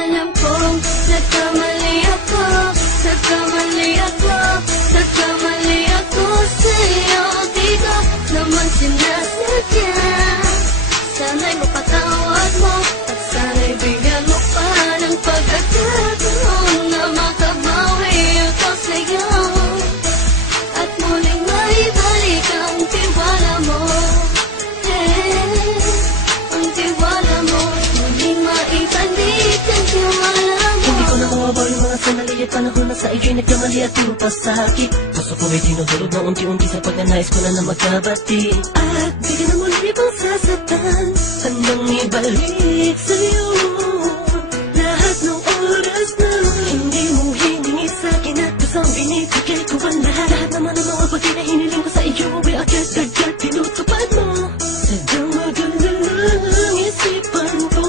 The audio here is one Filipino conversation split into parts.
Alam kong nagkamali ako, nagkamali ako, nagkamali ako sa'yo. Di ko naman sinasadya. Sana'y mapatawad mo at sana'y bigyan mo pa ng pagkakataon na makabawi ako sa'yo at muling maibalik ang tiwala mo. Ang tiwala mo, muling maibalik ang tiwala mo. Hindi ko na mawabaw yung mga sandali at panahon na sa iyo'y nagkamali at di mo pasakit. Puso ko ay tinutulog na unti-unti sa pagnanais ko na magkabati. At di ka na muli pang sasaktan, handang ibalik sa'yo lahat ng oras na hindi mo hiningi sa'kin at kusang binibigay ko ang lahat. Lahat naman ng mga bagay na hiniling ko sa iyo ay agad-agad tinutupad mo. Sadyang maganda lang isipan ko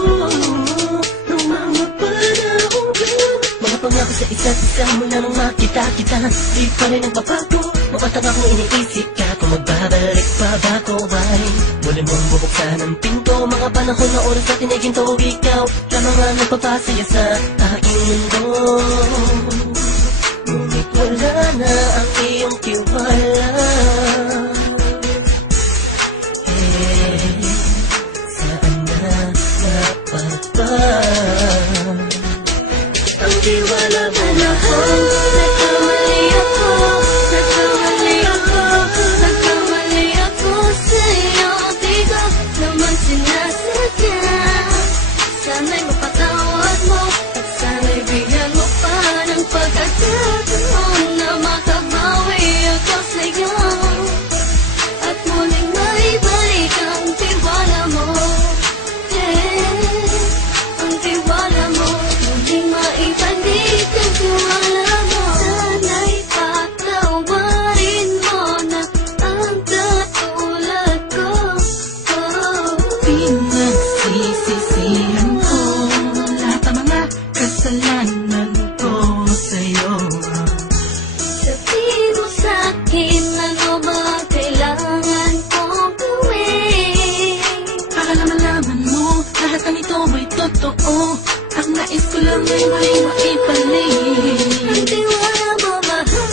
nung mga panahon yun. Mga pangako sa isa't isa mula nung makita kita, di pa rin nagbabago. Mapatang akong iniisip ka kung magbabalik pa ba ko ay muli mong bubuksan ang pinto. Mga panahon na oras na tiniginto, ikaw lamang ang nagpapasaya sa aking mundo. Ngunit wala na ang iyong tiwala. Saan na napagpa ang tiwala mo na Nagkamali ako, nagkamali ako, nagkamali ako sa'yo. Di ko naman sinasadya. Sana'y mapatawad mo at sana'y bigyan mo pa ng pagkakataon na makabawi ako sa'yo at muling maibalik ang tiwala mo. Ang tiwala mo, muling maibalik ang tiwala mo. Sana'y patawarin mo na ang katulad ko. Pinagsisisihan ko lahat ng mga kasalanan ko sa'yo. Sabihin mo sa'kin ano ba kailangan kong gawin. Para malaman mo lahat ng ito ay totoo. Ang nais ko lang ay maibalik Ang tiwala mo mahal.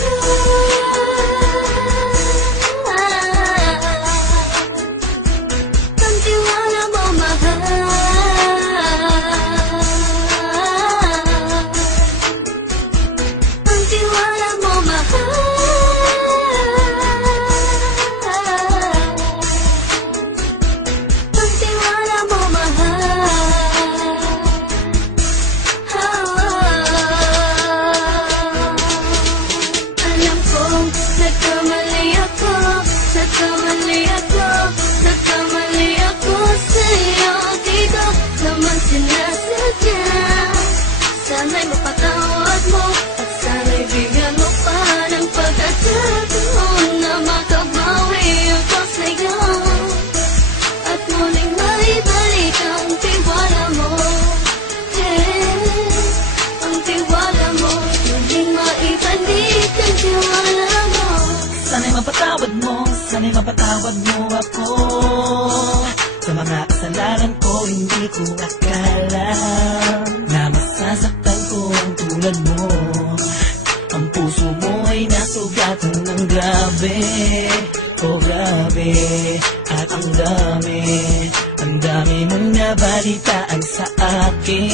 Ang tiwala mo mahal. Ang tiwala mo mahal. Ang tiwala mo mahal. Alam kong nagkamali ako, nagkamali ako, nagkamali ako sa'yo. Di ko naman sinasadya. Sana'y mapatawad mo at sana'y bigyan mo pa ng pagkakataon na makabawi ako sa'yo at muling maibalik ang tiwala mo. Ang tiwala mo, muling maibalik ang tiwala mo. Sana'y mapatawad mo ako sa mga kasalanan ko. Hindi ko akala na masasaktan ko ang tulad mo. Ang puso mo ay nasugatan ng grabe. Oh grabe, at ang dami mong nabalitaan sa akin.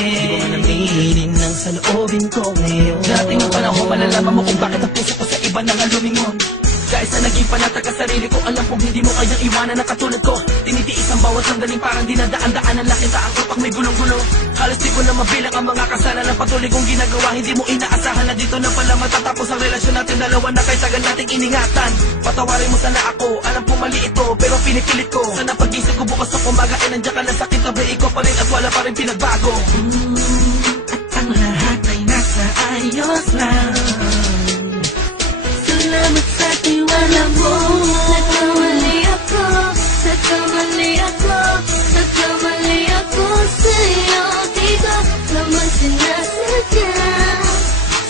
Di ko man aminin ang saloobin ko ngayon. Dating ang panahon malalaman mo kung bakit ang puso ko sa iba nang lumingon. Dahil sa naging panatag ka sarili ko, alam kong hindi mo kayang iwanan na katulad ko. Tinitiis ang bawat sandaling parang dinadaan-daan ang lakita ang utak may gulong-gulo. Halos di ko na mabilang ang mga kasalanan patuloy kong ginagawa. Hindi mo inaasahan na dito na pala matatapos ang relasyon natin dalawa na kahit tagal nating iningatan. Patawarin mo sana ako, alam kong mali ito pero pinipilit ko. Sana pag-isip ko bukas sa kumaga ay nandiyan ka na sakit na ikaw pa rin at wala pa rin pinagbago. At ang lahat ay nasa ayos lang. Salamat sa tiwala mo. Nagkamali ako, nagkamali ako, nagkamali ako sa'yo. Di ko naman sinasadya.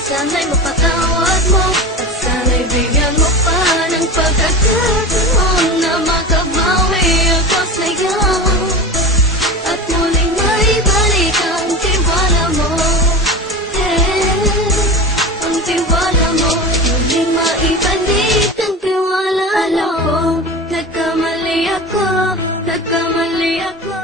Sana'y mapatawad mo at sana'y bigyan mo pa ng pagkakataon na makabawi ako sa'yo at muling maibalik ang tiwala ako, nagkamali ako.